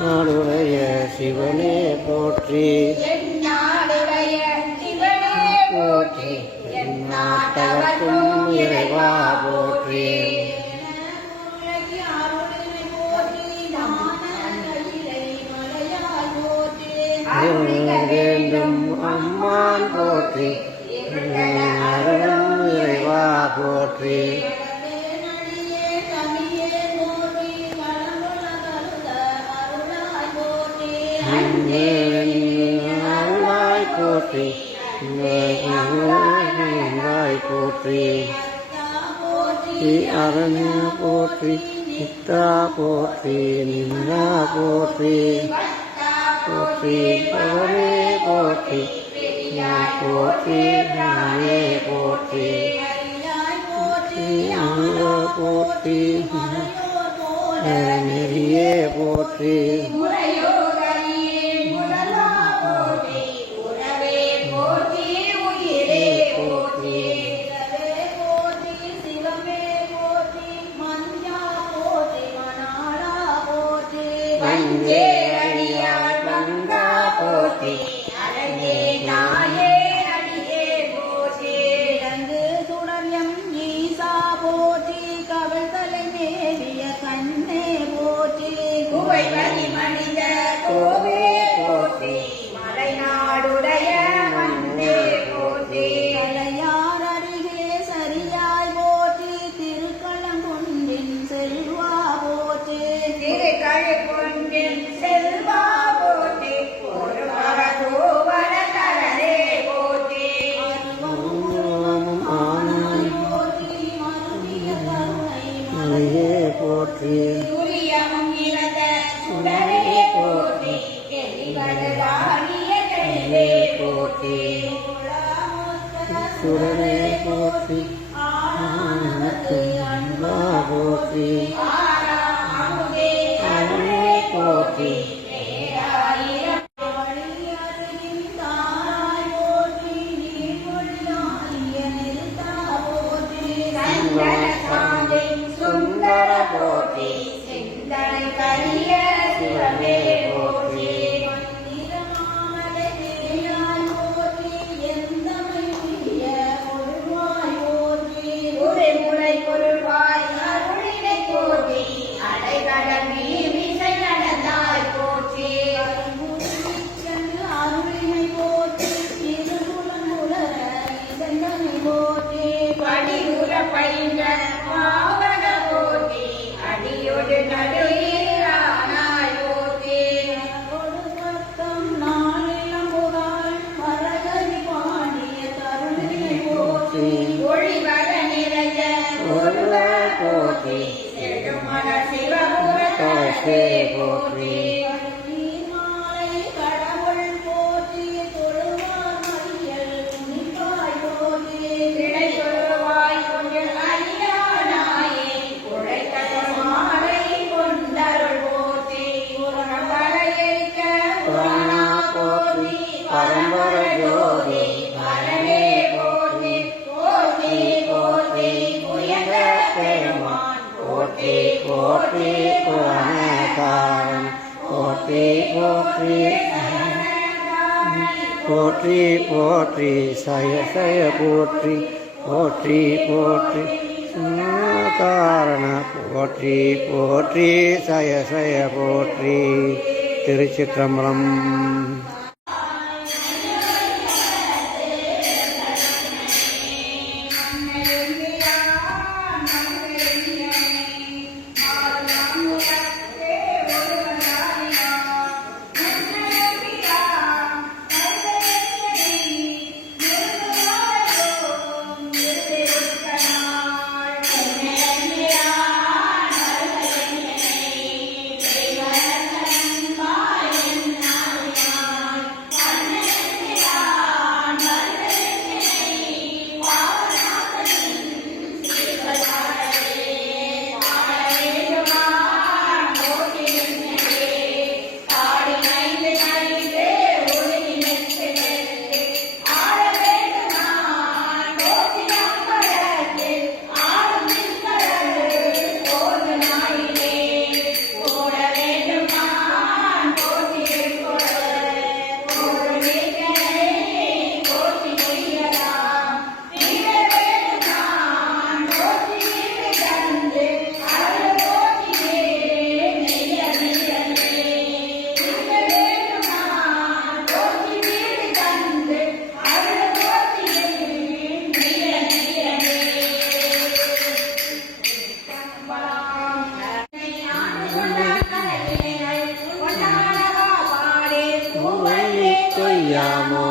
நாடுடைய சிவனே போற்றி போற்றி நாட்டவர்க்கும் இறைவா போற்றி வேண்டும் அம்மான் போற்றி அருளும் இறைவா போற்றி அருளாய் போற்றி போற்றி அரண போற்றி சித்தா போற்றி நின்றா போற்றி போற்றி பவனே போற்றி போற்றி போற்றி அங்க போற்றி நெறியே போற்றி சுரனே போற்றி போற்றி போற்றி சுந்தர போற்றி சிவனே போற்றி போற்றி பரம்பர ஜோதி பரணே போற்றி போற்றி போற்றி உயர்ந்த பெருமான் போற்றி போற்றி புராணகாரன் போற்றி போற்றி போற்றி போற்றி சய சய போற்றி போற்றி போற்றி காரண போற்றி போற்றி சய சய போற்றி. திருச்சிற்றம்பலம். கொய்யாமோ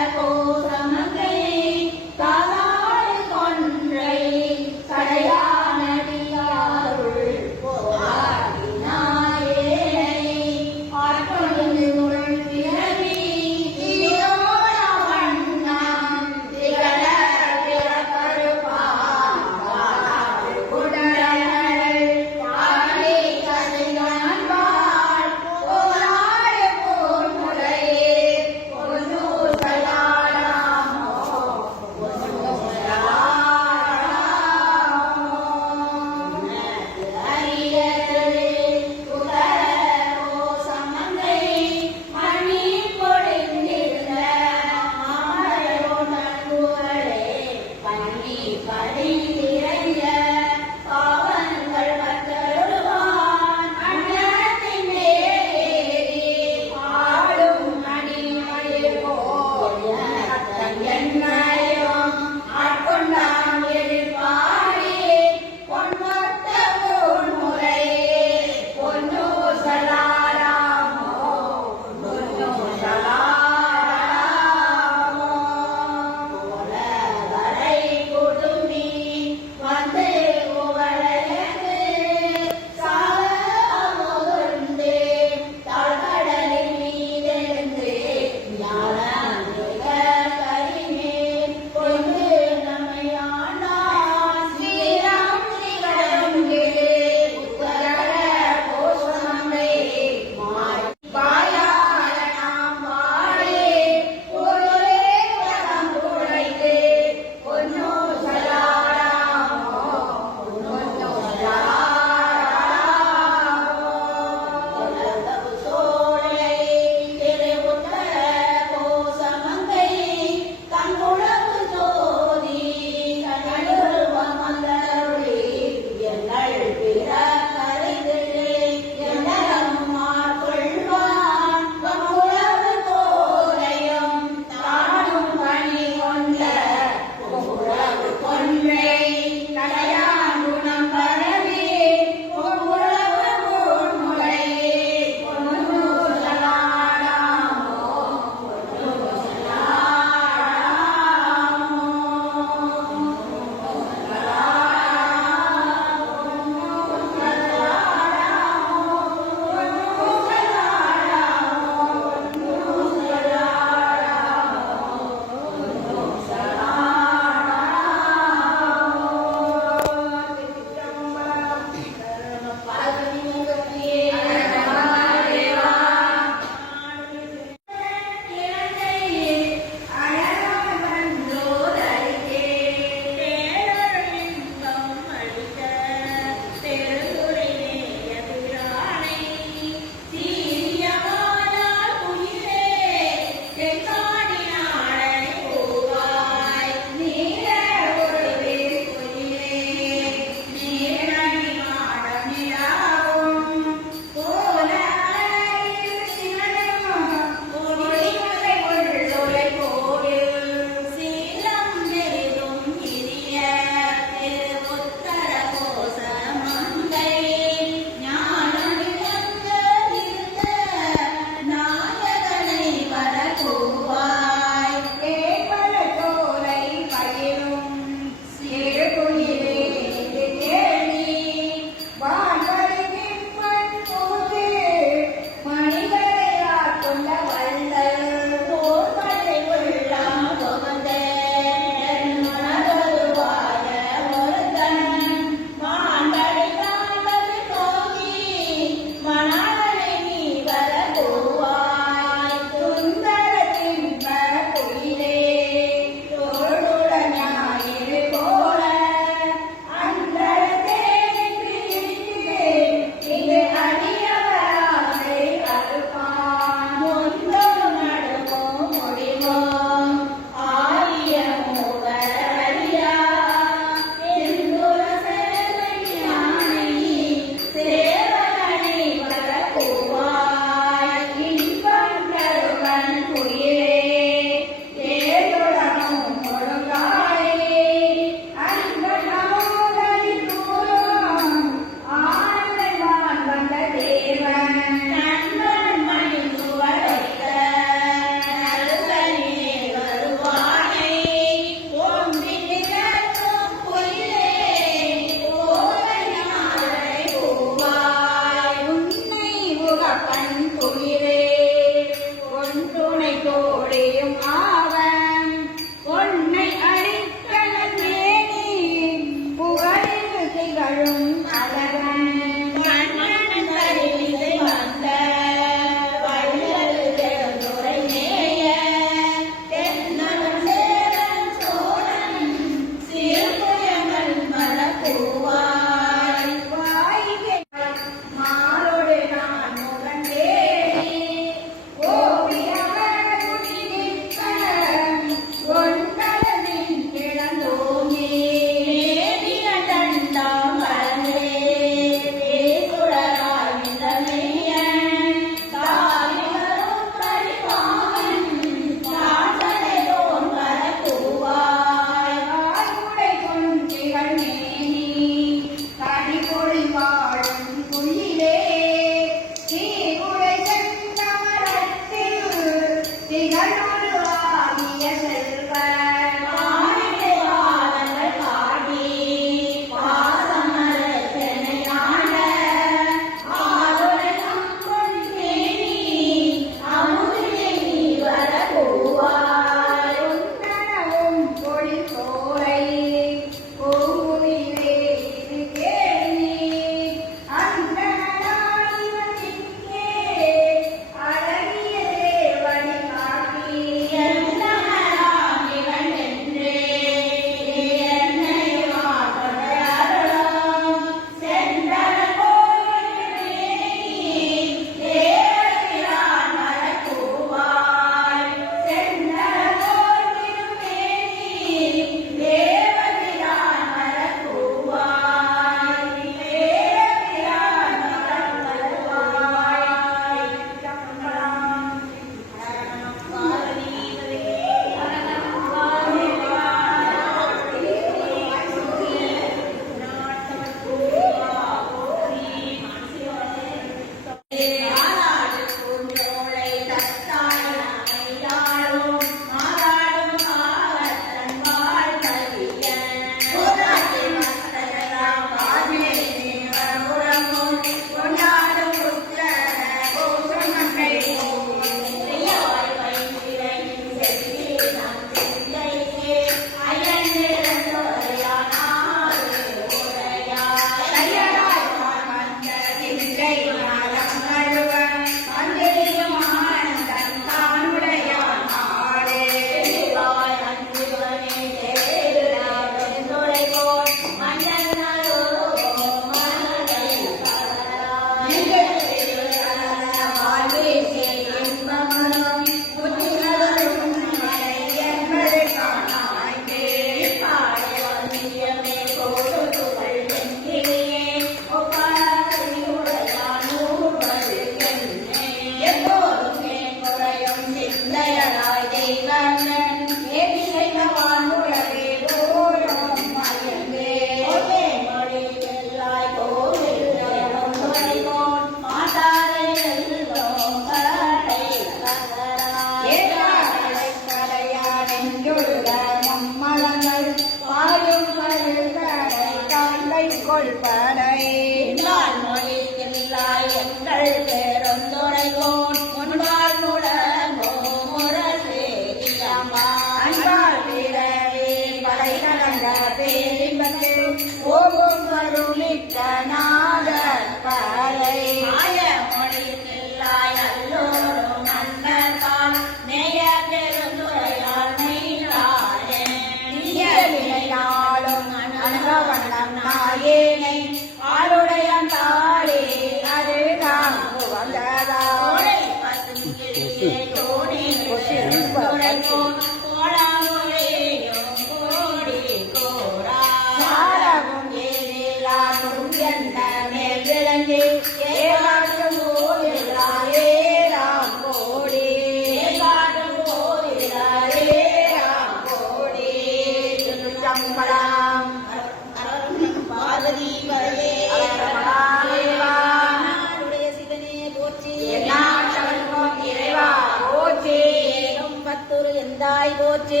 இருந்தாய் போச்சு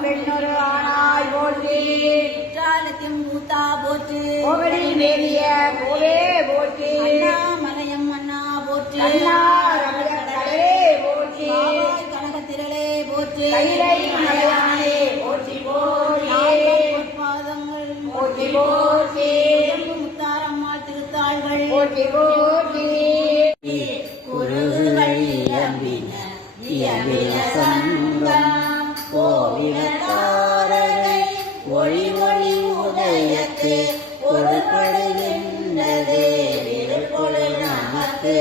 பெண்ணொரு ஆனாய் போற்றி குற்றாலத்தின் மூத்தா போச்சு கோவடி மேலிய கோவே போற்றி மலையம் அண்ணா போச்சு கடலே போற்றி கனகத்திரளே போச்சு கைலை மலையானே போற்றி போற்றி பாதங்கள் போற்றி போற்றி முத்தாரம்மாள் திருத்தாள்கள் போற்றி போற்றி கோவிலத்தாரனை ஒளி ஒளி உதயத்து கொடுப்படுகின்றது பொழு நமக்கு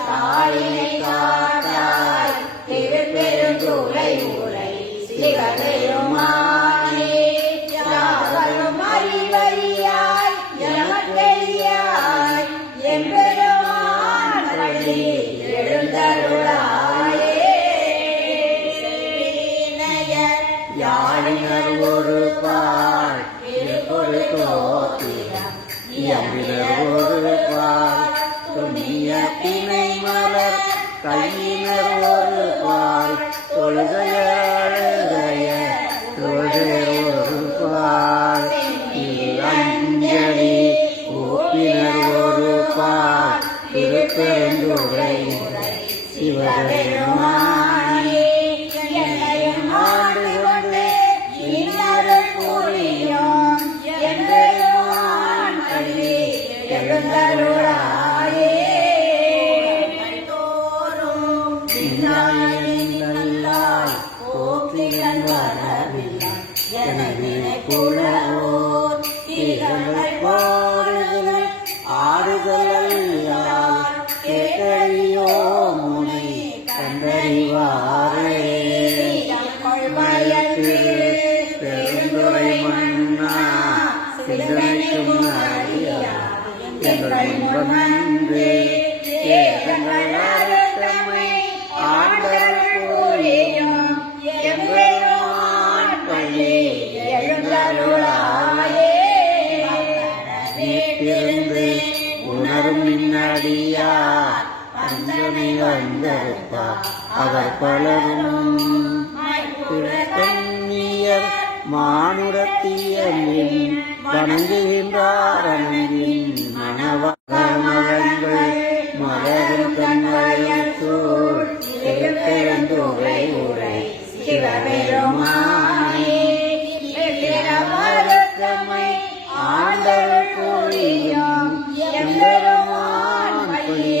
தாயினை காத்தாய் திருப்பெருந்துறை உரை சிவனையுமானே யாவரும் அறிவறியாய் எமக்கெளியாய் எம்பெருமான் வழி எழுந்தருளாயே யாழினர் ஒரு பால் ஒரு தோத்திரம் எம்பினர் ஒரு பால் துணிய பிணை மலர் கையினர் ஒரு பால் தொழுகைய தொழுகையர் ஒரு பால் அஞ்சலி ஒப்பினர் ஒரு பால் திருப்பெருந்துறை சிவபெருமானே ஆண்டு கொண்டு இன்னருள் புரியும் எம்பெருமான் பள்ளி எழுந்தருளாயே நல்லாய் போற்றியன் வரவில்லை எனவே புலவோர் திகழ்கள் போடுகள் ஆடுதலால் கேட்டறியோ முனை கண்டறிவாரே பெருந்துறை மன்னா சிந்தனைக்கும் அறியா எங்கள் வந்து ஏகங்கள் அறுத்தமை ஆண்டவர் கூறியும் எம்பெருமான் பள்ளி எழுந்தருளாயே வீட்டிலிருந்து உணரும் நின்னடியார் அஞ்சனை வந்திருப்பார் அவர் பலரும் கண்ணியர் மானுடத்தியலின் வணங்குகின்றார் அணங்கின் மணவர்கள் மலரும் கண்கள் சூழ் எழுந்தோரை உரை சிவபெருமானே ஆண்டவர் கூறியும் எம்பெருமான் பள்ளி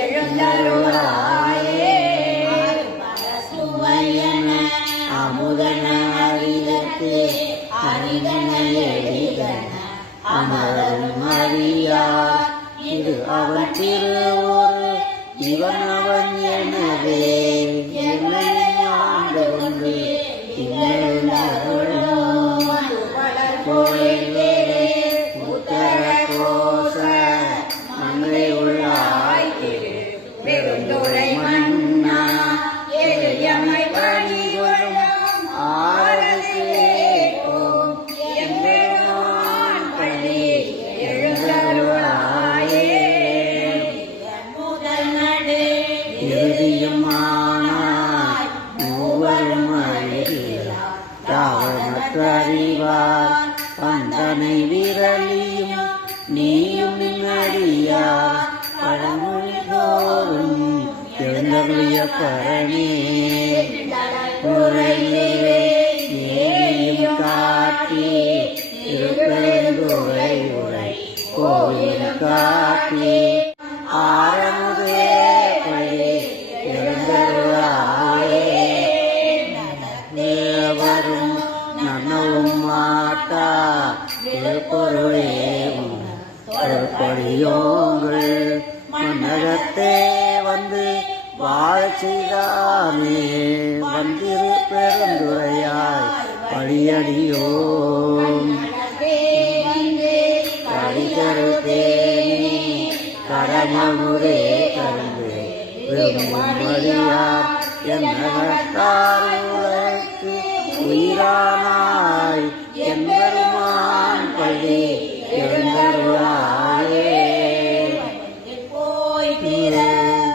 எழுந்தருளாயே சுவையன அமுதன அறிதற்கு அரிதன எளிதன அமரும் அறியார் இது அவன் திருவொரு இவன் அவன் எனவே என்னை ஆண்டு கொண்டு உத்தர கோச மங்கை உள்ளாய் பெருந்துறை மன்னா எளியமை பணிகளும் ஆரசேக்கும் எம்பெருமான் பள்ளி எழுந்தருளாயே இறுதியுமானாய் மூவரும் அறிகிறார் தாவமற்ற அறிவார் பந்தனை விரலியும் நீயும் நின்னடியார் பழமொழி தோறும் எழுந்தருளிய பரணே முறையிலே ஏனையும் காட்டி திருப்பெருந்துறை உரை கோயில் காட்டி ஆரமுதே பள்ளி எழுந்தருளாயே வரும் நனவும் மாட்டா திருப்பொருளே பொறியோங்கள் மன்னகத்தே வந்து வாழ செய்தானே வந்திரு பெருந்துரையாய் படியடியோம் கடிகரு தேனி கடமமுதே கருந்து விரும்பும்படியார் என்னகத்தாருக்கு உயிரானாய் எம்பெருமான் பள்ளி எழுந்தருளாயே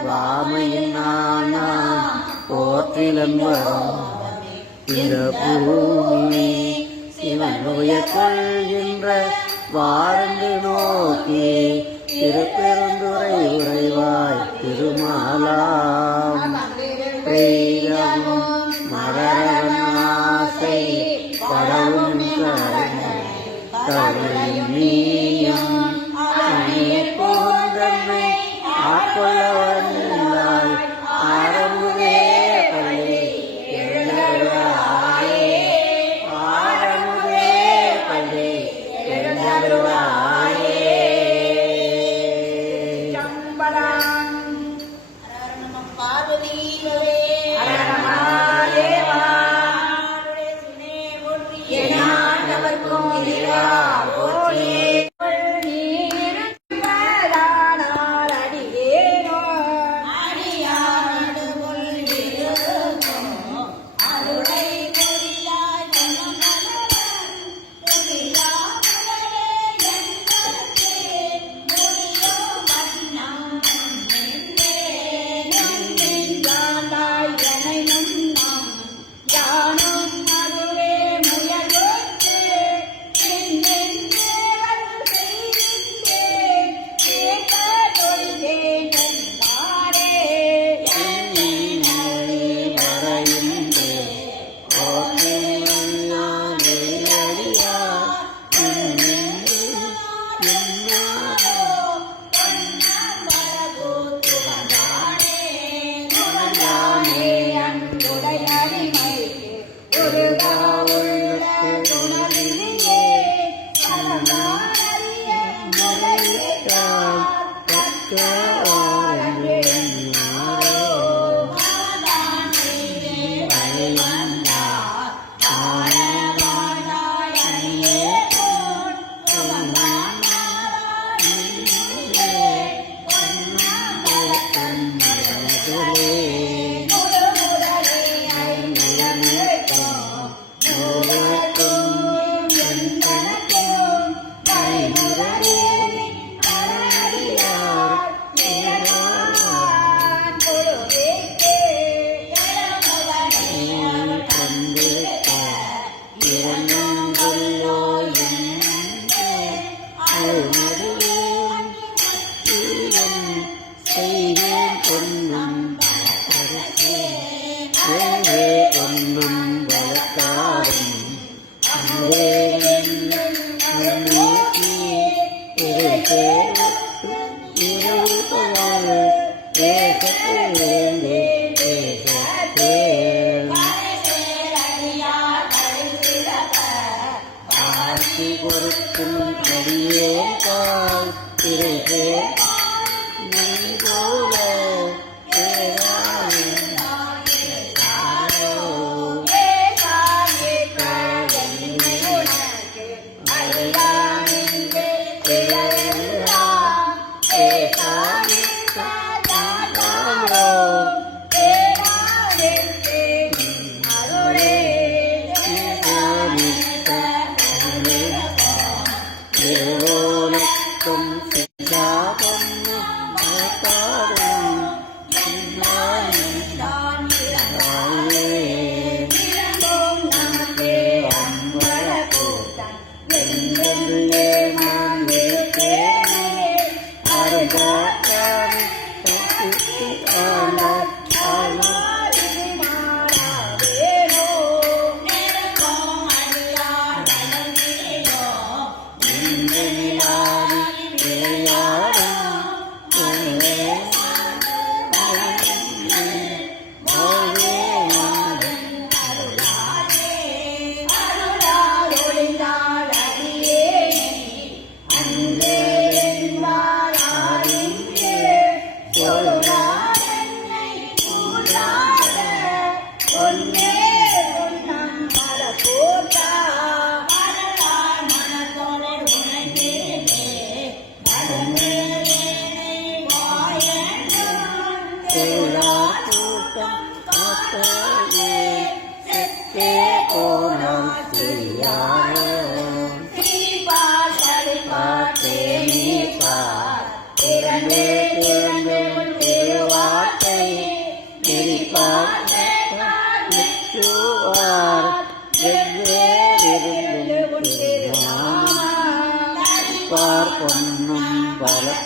வாமையின் நானா சீலன் வரும் இந்த பூமி சிவன் உயர் கொள்கின்ற வாரந்து நோக்கி திருப்பெருந்துரை உறைவாய் திருமாலாம் பெய்தமும் மரவனாசை பரவும் கருணை நீயும் அணிய போந்தன்மை ஆட்கொள்ளவல்லாய் ஆரம்புவே பள்ளி எழுந்தருளாயே ஆரம்புவே பள்ளி எழுந்தருளாயே பார்வதீவரே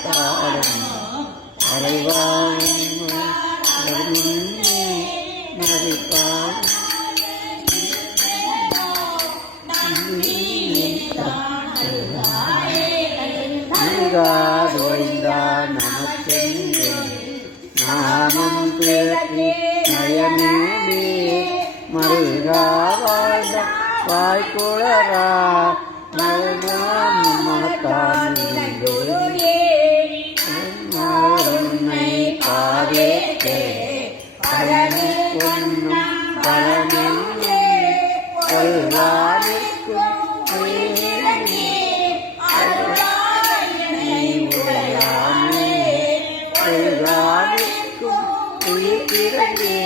பாடும் அறைவாய் மறிப்பாய் நீங்காதொழிந்தார் நமக்கென்று நாமம் பிறப்பி நயனே மருகா வாழ்ந்த வாய்க்குளரா மனத்தான் உன்னை பாவேற்கே பழனி பொன்னும் பழனியே கொள்வானுக்கும் உயிர் பிறந்தே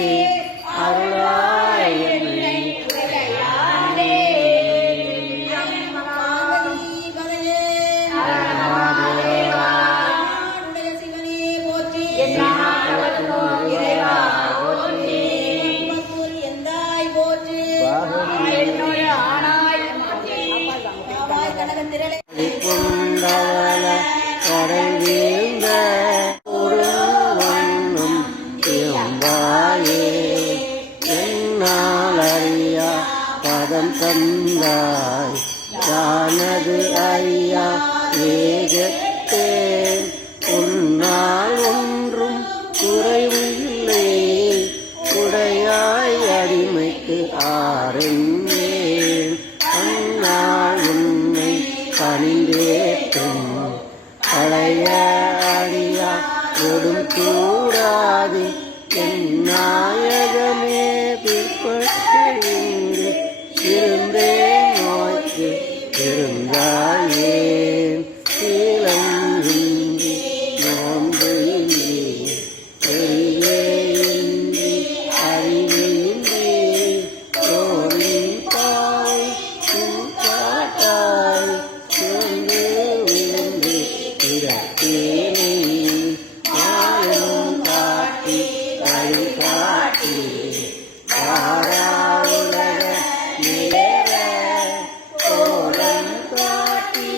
அருளாய் புண்டவள கடல் வீழ்ந்த ஒருவண்ணும் எம்பாயே என்னால் அறியா பதம் தந்தாய் யானது அறியா வேகத்தே உன்னால் ஒன்றும் குறைவில்லை உடையாய் அடிமைக்கு ஆரென்னேன் அந்நாள் உன்னை பணிந்தேற்றும் பழைய அடியா கொடும் கூடாது என் நாயகமே பிற்பட்டு இங்கு இருந்தேன் நோய்க்கு இருந்தாயே சீலங்கின்றி நோன்பு இன்றி பெரியே இன்றி அறிவு இன்றி தோழின் தாய் காட்டாய் சேர்ந்து உயர்ந்து பிறத்தேனே நானும் காட்டி வழி காட்டி வாராவுலக நேர கோலம் காட்டி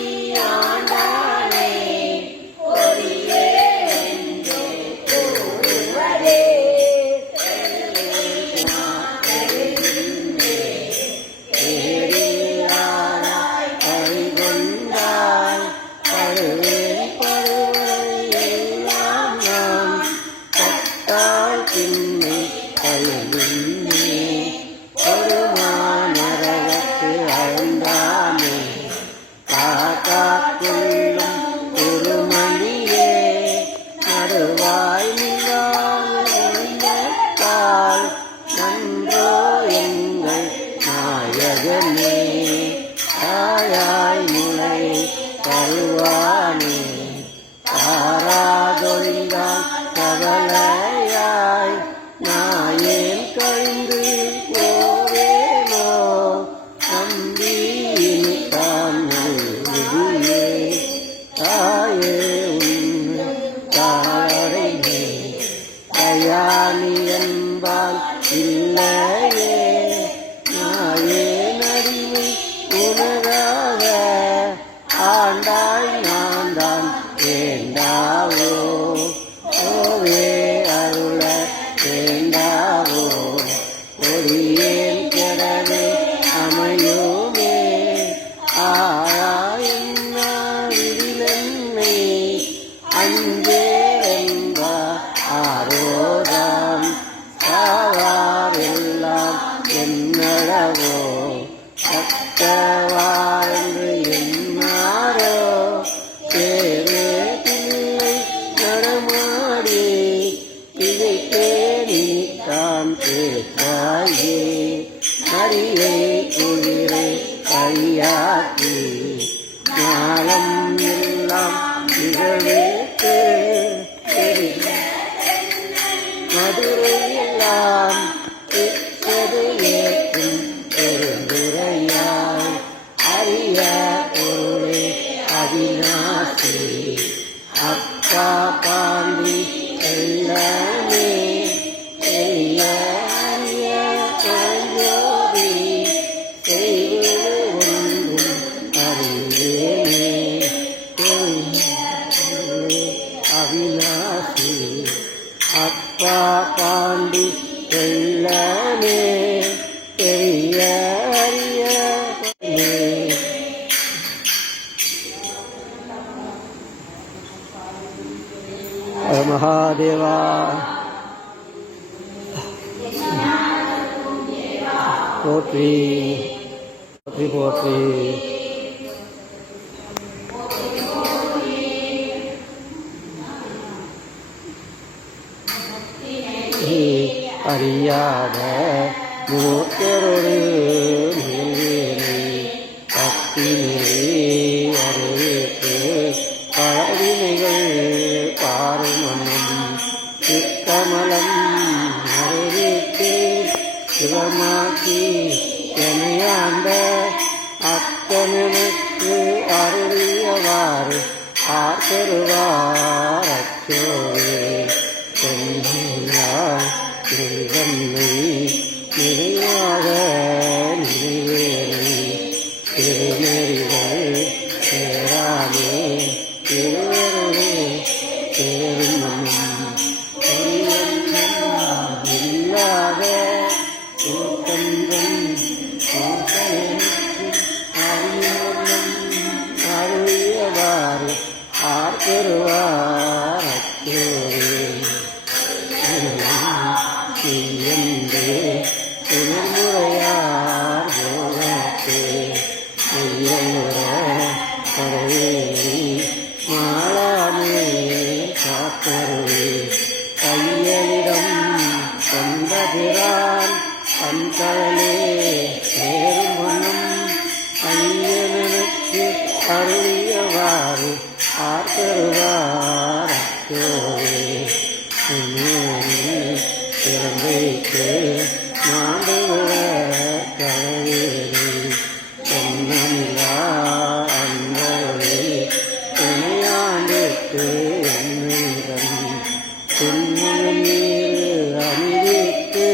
ஆண்டானே ஒளியே என்று கூறுவதே ஏறியாராய் பறிகொண்டாய் பழுவேன் பழுவை எல்லாம் நான் கட்டால் பின்னை பழுவின்னே ஒரு மாநரகத்து அழுந்தானே காக்காக்குள்ளும் ஒரு மணியே நடுவாய் நின்றால் நன்றோ எங்கள் நாயகனே தாயாய் முளை தருவானே தாராதொழிந்தால் கவலையாய் நாயேன் கழிந்து போவேனோ நம்பியினுத்தான் நல்விதியே தாயே உன்னை தாரடைமே தயானி என்பால் இல்லையே நாயே நடிவை உணராக ஆண்டாய் நான் தான் வேண்டாவோ ஓவே அருள வேண்டாவோ ஒளியேன் கெடவே அமையோமே ஆராயன்னாவிலென்னை அஞ்சேரென்பா ஆரோதாம் சாவாரெல்லாம் என்னளவோ தக்கவாரென்று என்னாரோ தேவே பிள்ளை நடமாடி திகைத்தேனி தான் பேசாயே அரியை குளிரை கையாக்கி ஞானம் எல்லாம் நிகழ்வேற்று மதுரை எல்லாம் பெற்றது ஏற்றும் பெருந்துரையாய் அரிய பொருளே அவிநாசி அப்பா பாண்டி எல்லாமே பெரிய அரிய பழஞ்சோதி செய்வது ஒன்றும் அறிவேனே அவிநாசி அப்பா பாண்டி வெள்ளமே பெரிய அரிய மகாதேவா போற்றி போற்றி போற்றி அறியாத மூத்தரொரு மேலே பத்தினே அறிவித்து பழவினைகள் பாருமன்னும் சிக்கமலம் அறிவித்து சிவமாக்கி எனையாண்ட அத்தனுக்கு அருளியவாறு ஆர்த்தருவார் அச்சோவே திருவன்மை நிறைவாக நிறைவேறி திருநெறிகள் சேராமே திருவருளே திருமணம் இல்லாத கூட்டங்கள் அருளியவாறு ஆர்த்தருவார் அச்சோவே திருமுறையார் போகத்தே கரையேறி மாளாமே காத்தருவே கையலிடம் கொண்டபிரான் கண்களே சேரும் மனம் ஐயனுக்கு அருளியவாறு ஆத்தருவார் அச்சோவே பிறந்தைக்கு மாண்டுவிட கரையேறி சொன்னமில்லா அன்பரே துணையாண்டிற்கு என்னிடம் துண்ணீர் அணிவித்து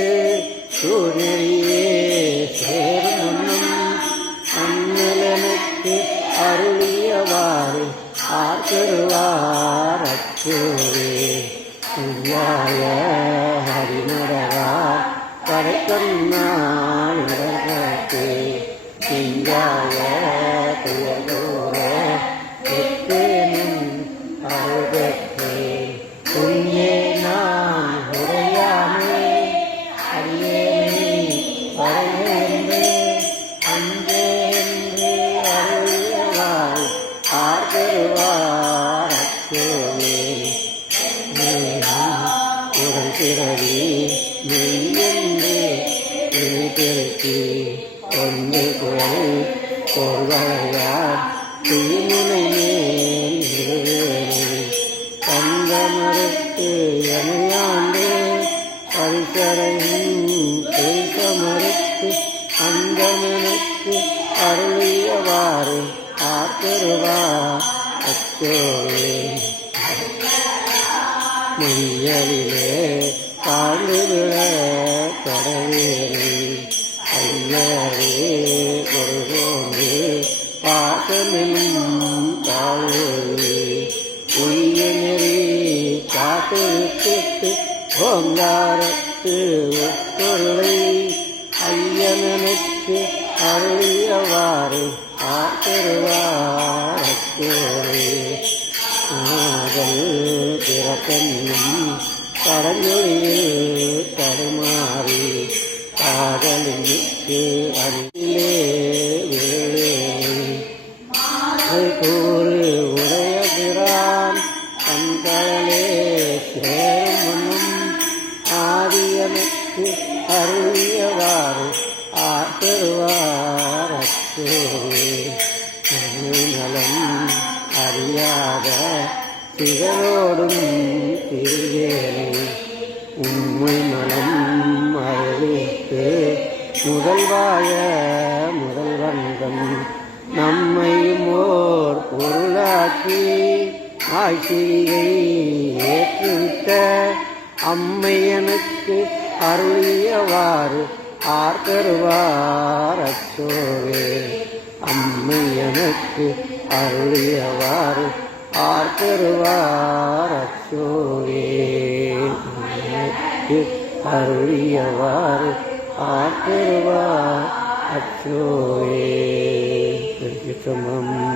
சூரியே சேரும் அண்ணலனுக்கு அருளியவாறு ஆர்த்தருவார் அச்சோவே ஐயாய ஹரிநரவா படைக்கண்ணாள் இடர்கே திங்காய துயதூர எத்தேனும் அருகத்தே புண்ணியே நான் உரையாமே அரியேனே வரையேன்று அஞ்சேன்று அருள்வாய் ஆர்த்தருவார் அச்சோவே உடல் பிறவி மெய்யென்று பெருக்கி கொண்டு குரல் பொருளையார் தீமுனை தந்த மறுத்து எனையாண்டு பரிசரையும் பெருக்க மறுத்து அந்த மனுக்கு அருளியவாறு ஆத்தருவார் அச்சோவே மெய்யலிலே தாழ்ந்துவிட கடவேறி ஐயரே ஒருகோண்டு பாசமெனும் தாழ்வு உய்ய நெறி காத்திருத்து ஓங்காரத்து உட்பொருளை ஐயனனுக்கு அருளியவாறு ஆத்தருவார் அச்சோவே ஆதல் பிறப்பென்னும் கடஞ்சொழியில் தடுமாறி காதலிக்கு அருகிலே விழுவே கூறு உடைய பிரான் கண்களே சேரும் ஆதியனுக்கு அருளியவாறு ஆத்தருவார் அச்சோவே நலம் அறியாத திகழோடும் திருவேலை உண்மை நலம் அறிவித்து முதல்வாய முதல்வந்தம் நம்மையும் ஓர் பொருளாக்கி ஆட்சியை ஏற்றுவிட்ட அம்மையனுக்கு அருளியவாறு ஆர்த்தருவார் அச்சோவே அம்மையனுக்கு அருளியவாறு ஆர்த்தருவார் அச்சோவே எனக்கு அருளியவாறு ஆற்றுவார் அச்சோவே. சமம்